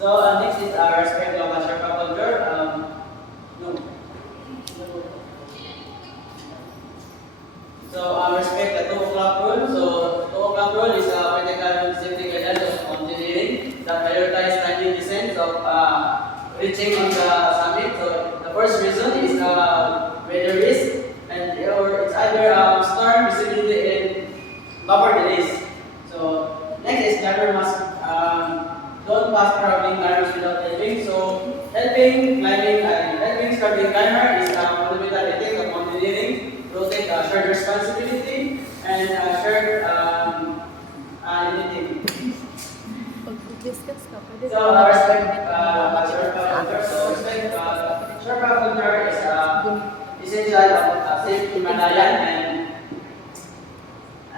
So next is respect of Sherpa culture. No. So respect the 2 o'clock rule. So 2 o'clock rule is a critical safety guidance of mountaineering that prioritize timely descent of reaching on the summit. So the first reason is weather risk, and or it's either storm visibility and buffer delays. So next is driver must don't pass traveling climbers without helping. So helping starting climber is fundamental ethics of mountaineering. Rotate shared responsibility and shared unity. Pag-discuss ka, pwede So respect Sherpa culture. So respect Sherpa culture is essential of safe Himalayan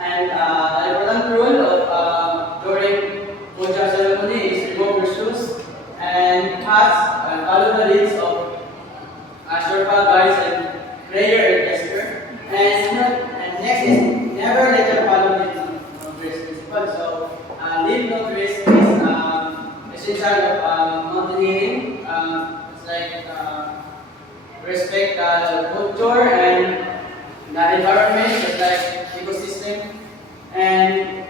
and the important rule of during puja ceremony is remove your shoes and hats and follow the leads of Sherpa guides and prayer and gesture. And next is never let your follow lead no dress principle. So leave no dress is essential of mountaineering. It's like respect culture and the environment, just like ecosystem and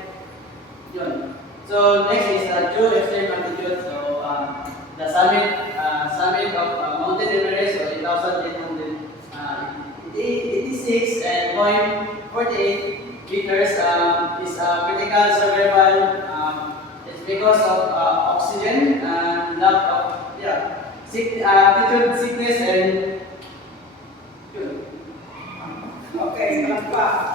yun. So next is true extreme altitude. So the summit of Mountain Everest, so 8,886 and 0.48 meters is critical survival. It's because of oxygen and lack of altitude sickness and yun. Okay, lang pa.